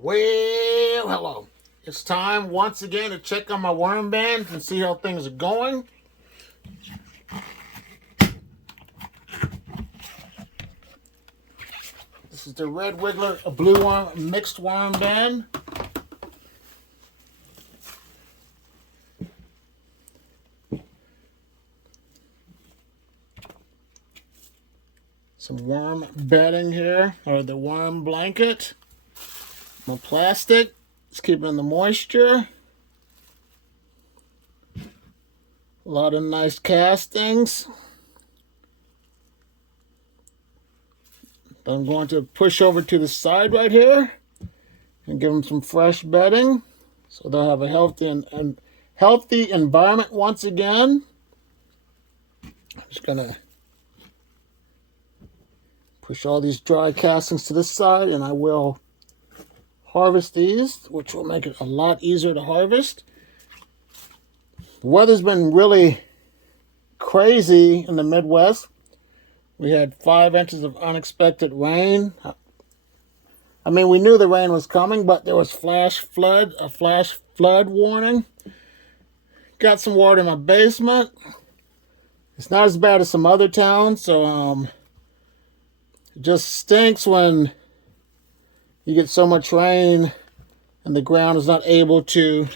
Well, hello. It's time once again to check on my worm band and see how things are going. This is the red wiggler, a blue worm, mixed worm band. Some worm bedding here, or the worm blanket. My plastic, it's keeping the moisture. A lot of nice castings. I'm going to push over to the side right here and give them some fresh bedding so they'll have a healthy environment once again. I'm just going to push all these dry castings to this side, and I will harvest these, which will make it a lot easier to harvest. The weather's been really crazy in the Midwest. We had 5 inches of unexpected rain. I mean, we knew the rain was coming, but there was a flash flood warning. Got some water in my basement. It's not as bad as some other towns, so it just stinks when you get so much rain and the ground is not able to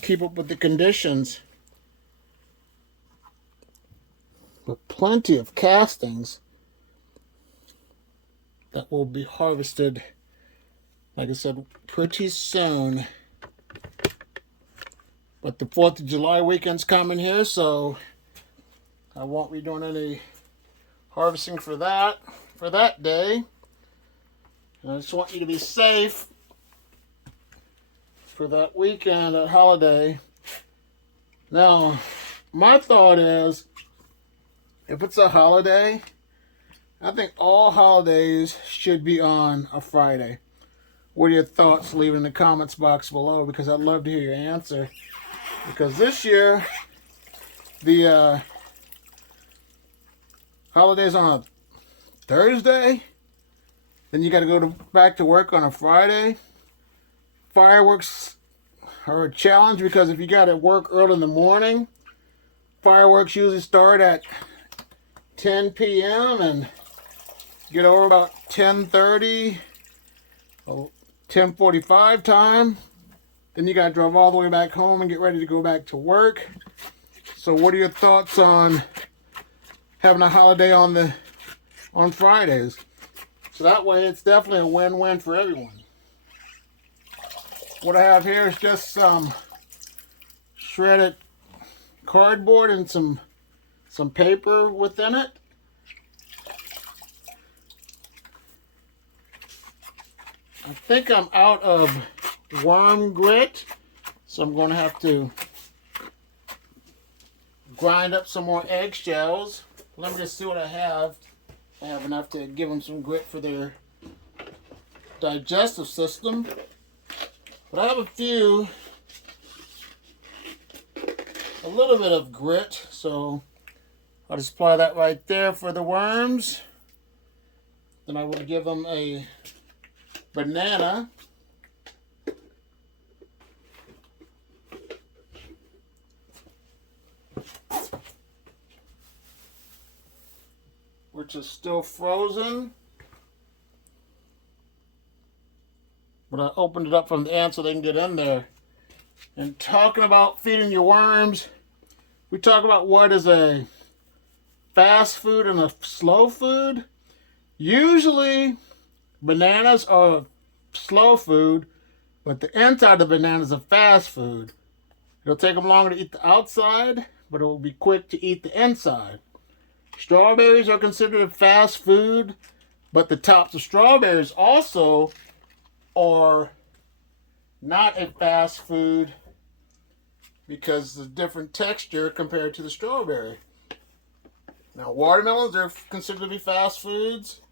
keep up with the conditions. But plenty of castings that will be harvested, like I said, pretty soon. But the 4th of July weekend's coming here, so I won't be doing any harvesting for that day. And I just want you to be safe for that weekend, that holiday. Now, my thought is, if it's a holiday, I think all holidays should be on a Friday. What are your thoughts? Leave it in the comments box below, because I'd love to hear your answer. Because this year, the holiday's on a Thursday, then you got to go back to work on a Friday. Fireworks are a challenge, because if you got to work early in the morning, fireworks usually start at 10 p.m. and get over about 10:30, 10:45 time. Then you got to drive all the way back home and get ready to go back to work. So what are your thoughts on having a holiday on Fridays? So that way it's definitely a win-win for everyone. What I have here is just some shredded cardboard and some paper within it. I think I'm out of worm grit, so I'm going to have to grind up some more eggshells. Let me just see what I have. I have enough to give them some grit for their digestive system. But I have a little bit of grit, so I'll just apply that right there for the worms. Then I will give them a banana. Which is still frozen. But I opened it up from the end so they can get in there. And talking about feeding your worms, we talk about what is a fast food and a slow food. Usually, bananas are slow food, but the inside of the banana is a fast food. It'll take them longer to eat the outside, but it will be quick to eat the inside. Strawberries are considered fast food, but the tops of strawberries also are not a fast food because of the different texture compared to the strawberry. Now, watermelons are considered to be fast foods,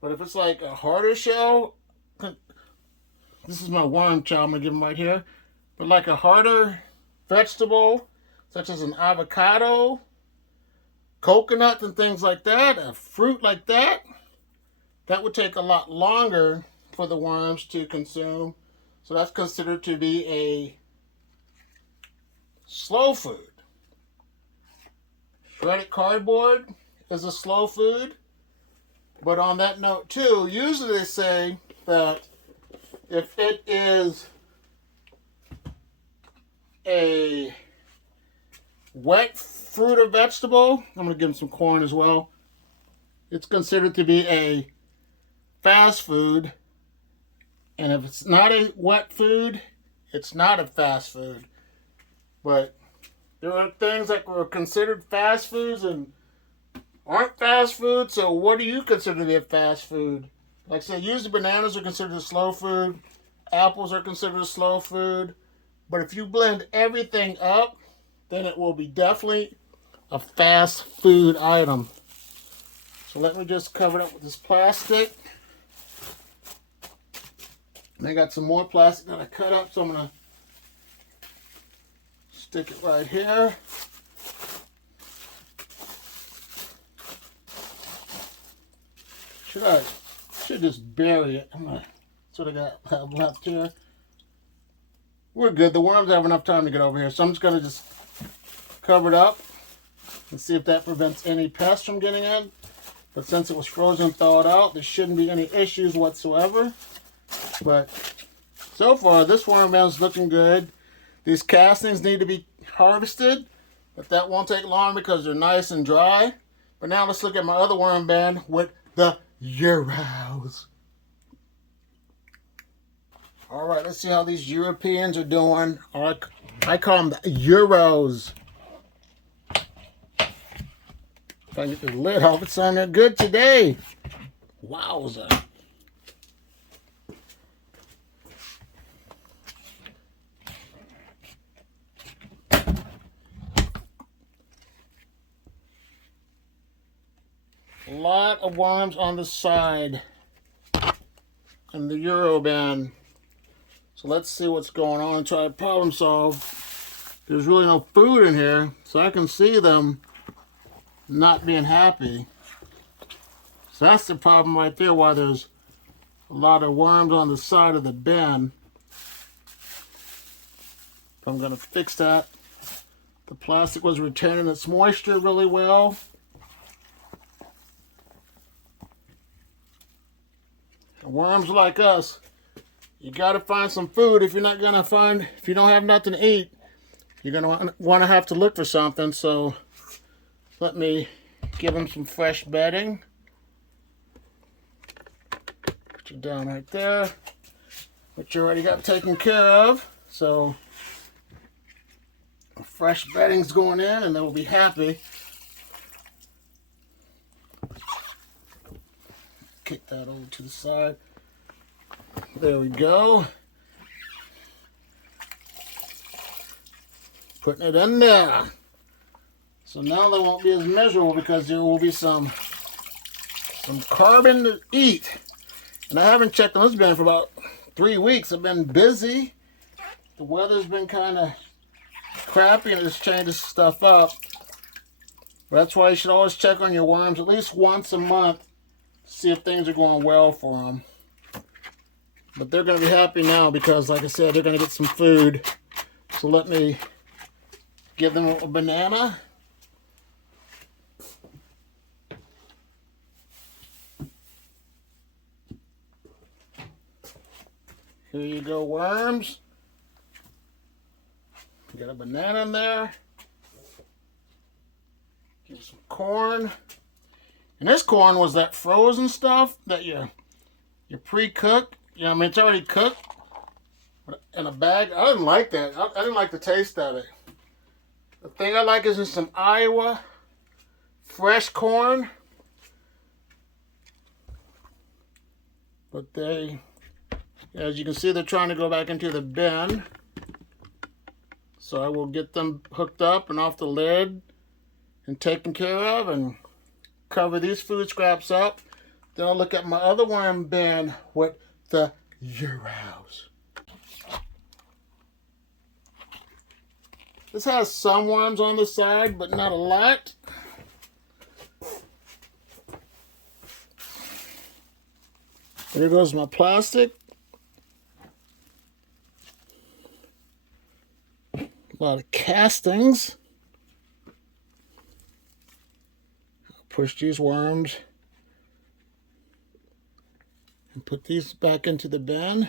but if it's like a harder shell, this is my worm chow, I'm going to give them right here, but like a harder vegetable, such as an avocado, coconut and things like that, a fruit like that, that would take a lot longer for the worms to consume. So that's considered to be a slow food. Shredded cardboard is a slow food. But on that note too, usually they say that if it is a wet fruit or vegetable, I'm going to give them some corn as well, it's considered to be a fast food. And if it's not a wet food, it's not a fast food. But there are things that were considered fast foods and aren't fast food. So what do you consider to be a fast food? Like I said, usually bananas are considered a slow food. Apples are considered a slow food. But if you blend everything up, then it will be definitely a fast food item. So let me just cover it up with this plastic. And I got some more plastic that I cut up, so I'm going to stick it right here. Should just bury it. That's what I got left here. We're good. The worms have enough time to get over here, so I'm just going to just cover it up and see if that prevents any pests from getting in. But since it was frozen, thawed out, there shouldn't be any issues whatsoever. But so far, this worm band's looking good. These castings need to be harvested, but that won't take long because they're nice and dry. But now let's look at my other worm band with the Euros. All right, let's see how these Europeans are doing. I call them the Euros. If I get the lid off, it's on there good today. Wowza. A lot of worms on the side and the Euro band. So let's see what's going on and try to problem solve. There's really no food in here, so I can see them not being happy. So that's the problem right there, why there's a lot of worms on the side of the bin. I'm going to fix that. The plastic was retaining its moisture really well. Worms like us, you got to find some food. If you don't have nothing to eat, you're going to want to have to look for something. So let me give them some fresh bedding. Put you down right there, which you already got taken care of. So fresh bedding's going in and they will be happy. Kick that over to the side. There we go. Putting it in there. So now they won't be as miserable because there will be some carbon to eat. And I haven't checked on this bin for about 3 weeks. I've been busy. The weather's been kind of crappy and it just changes stuff up. But that's why you should always check on your worms at least once a month. See if things are going well for them. But they're going to be happy now because, like I said, they're going to get some food. So let me give them a banana. Here you go, worms. You got a banana in there. Give you some corn. And this corn was that frozen stuff that you pre-cook. You know, I mean, it's already cooked in a bag. I didn't like that. I didn't like the taste of it. The thing I like is just some Iowa fresh corn. But they, as you can see, they're trying to go back into the bin. So I will get them hooked up and off the lid and taken care of and cover these food scraps up. Then I'll look at my other worm bin with the Euros. This has some worms on the side, but not a lot. There goes my plastic. A lot of castings. Push these worms and put these back into the bin.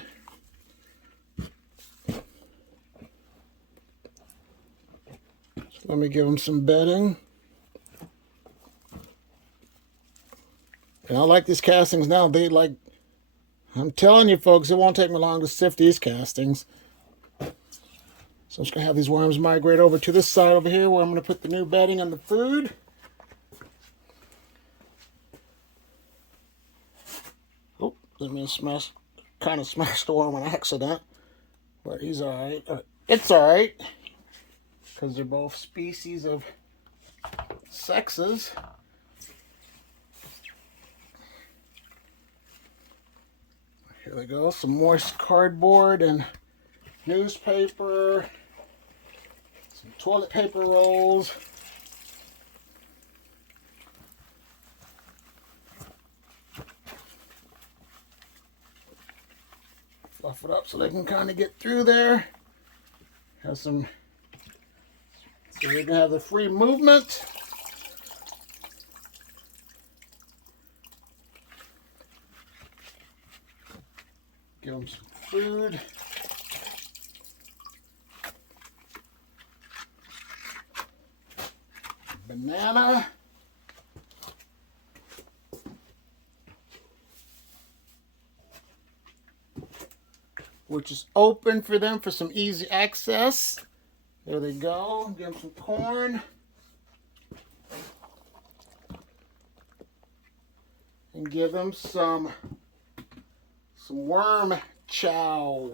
So let me give them some bedding. And I like these castings now. I'm telling you folks, it won't take me long to sift these castings. So I'm just going to have these worms migrate over to this side over here where I'm going to put the new bedding on the food. Oh, didn't mean to kind of smashed the worm on accident. But he's alright. It's alright. Because they're both species of sexes. Here we go. Some moist cardboard and newspaper. Some toilet paper rolls. Fluff it up so they can kind of get through there. Have some, so they can have the free movement. Give them some food. Banana. Which is open for them for some easy access. There they go. Give them some corn. And give them some worm chow.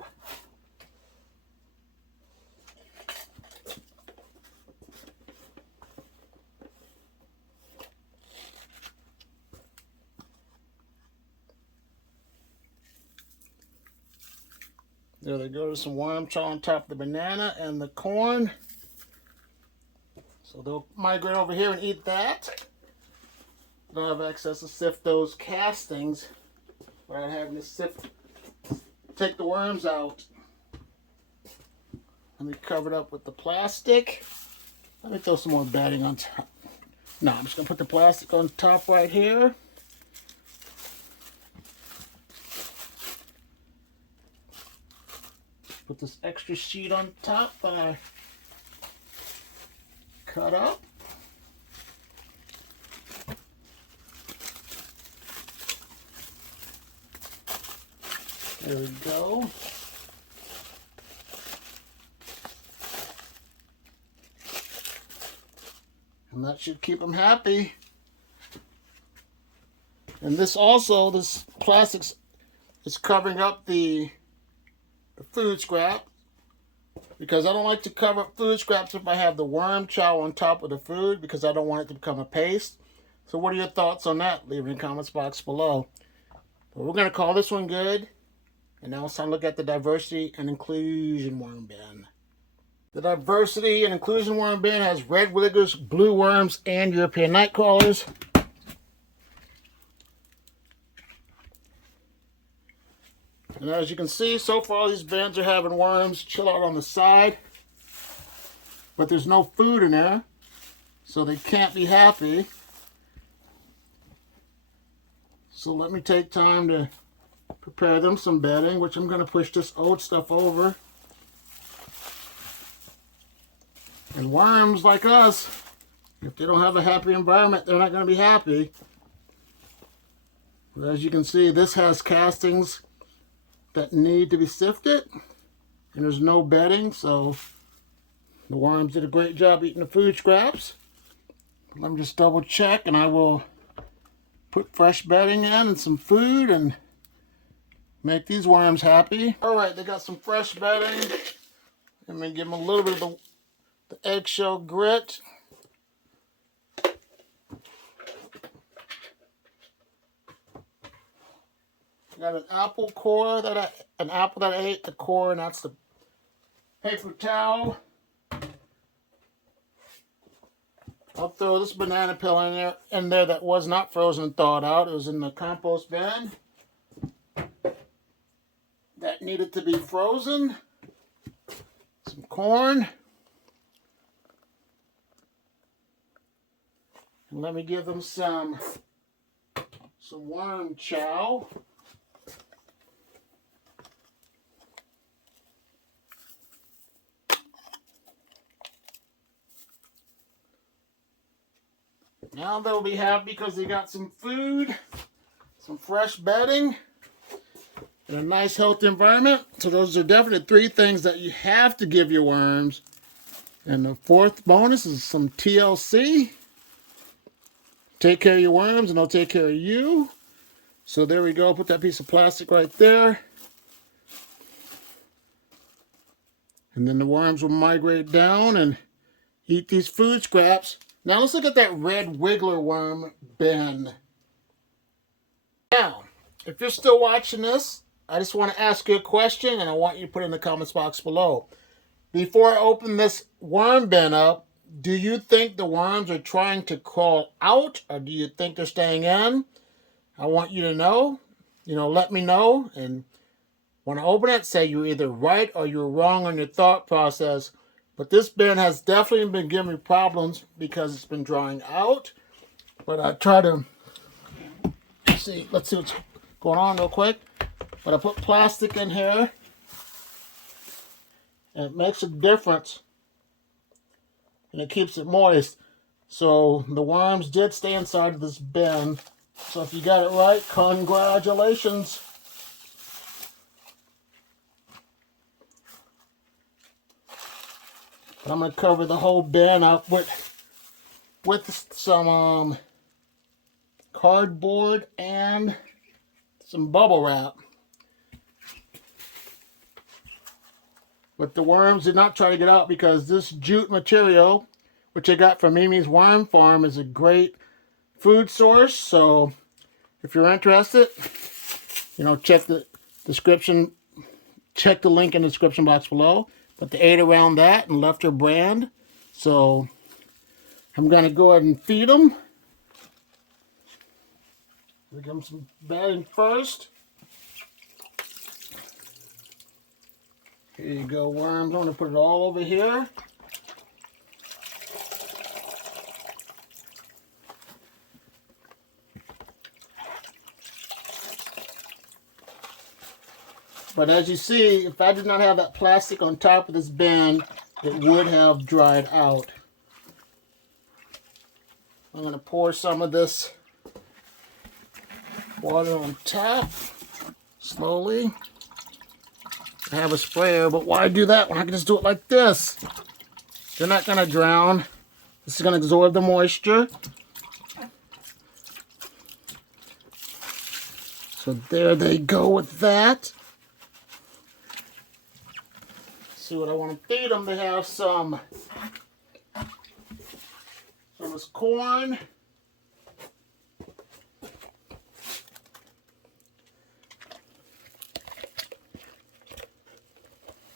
There they go, some worm chow on top of the banana and the corn. So they'll migrate over here and eat that. They'll have access to sift those castings without having to take the worms out. Let me cover it up with the plastic. Let me throw some more bedding on top. No, I'm just going to put the plastic on top right here. Put this extra sheet on top that I cut up. There we go. And that should keep them happy. And this plastics is covering up the food scrap, because I don't like to cover up food scraps if I have the worm chow on top of the food, because I don't want it to become a paste. So what are your thoughts on that? Leave it in the comments box below. But we're going to call this one good. And now it's time to look at the diversity and inclusion worm bin. The diversity and inclusion worm bin has red wigglers, blue worms, and European nightcrawlers. And as you can see, so far these bins are having worms chill out on the side. But there's no food in there, so they can't be happy. So let me take time to prepare them some bedding, which I'm going to push this old stuff over. And worms like us, if they don't have a happy environment, they're not going to be happy. But as you can see, this has castings that need to be sifted, and there's no bedding, so the worms did a great job eating the food scraps. Let me just double check, and I will put fresh bedding in and some food and make these worms happy. Alright, they got some fresh bedding. Let me give them a little bit of the eggshell grit. Got an apple core an apple that I ate, the core, and that's the paper towel. I'll throw this banana peel in there that was not frozen and thawed out. It was in the compost bin. needed to be frozen. Some corn. And let me give them some worm chow. Now they'll be happy because they got some food, some fresh bedding, and a nice healthy environment. So those are definitely 3 things that you have to give your worms. And the 4th bonus is some TLC. Take care of your worms and they'll take care of you. So there we go. Put that piece of plastic right there. And then the worms will migrate down and eat these food scraps. Now let's look at that red wiggler worm bin. Now, if you're still watching this, I just want to ask you a question and I want you to put it in the comments box below. Before I open this worm bin up, do you think the worms are trying to crawl out or do you think they're staying in? I want you to know. Let me know. And when I open it, say you're either right or you're wrong on your thought process. But this bin has definitely been giving me problems because it's been drying out. But I try to see. Let's see what's going on real quick. But I put plastic in here. And it makes a difference. And it keeps it moist. So the worms did stay inside of this bin. So if you got it right, congratulations. I'm going to cover the whole bin up with some cardboard and some bubble wrap. But the worms did not try to get out because this jute material, which I got from Mimi's Worm Farm, is a great food source. So if you're interested, check the description, check the link in the description box below. But they ate around that and left her brand. So I'm going to go ahead and feed them. Give them some bedding first. Here you go, worms. I'm going to put it all over here. But as you see, if I did not have that plastic on top of this bin, it would have dried out. I'm going to pour some of this water on top, slowly. I have a sprayer, but why do that when I can just do it like this? They're not going to drown. This is going to absorb the moisture. So there they go with that. See what I want to feed them. They have some of this corn.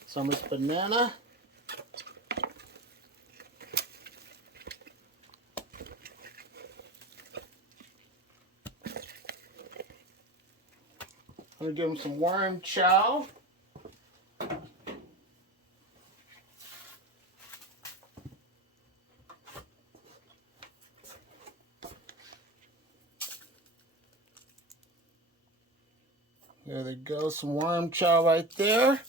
Some of this banana. I'm going to give them some worm chow. There they go, some worm chow right there.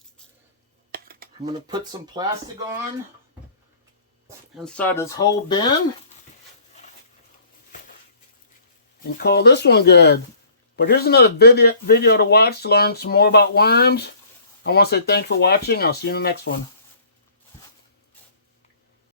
I'm going to put some plastic on inside this whole bin and call this one good. But here's another video to watch to learn some more about worms. I want to say thanks for watching. I'll see you in the next one.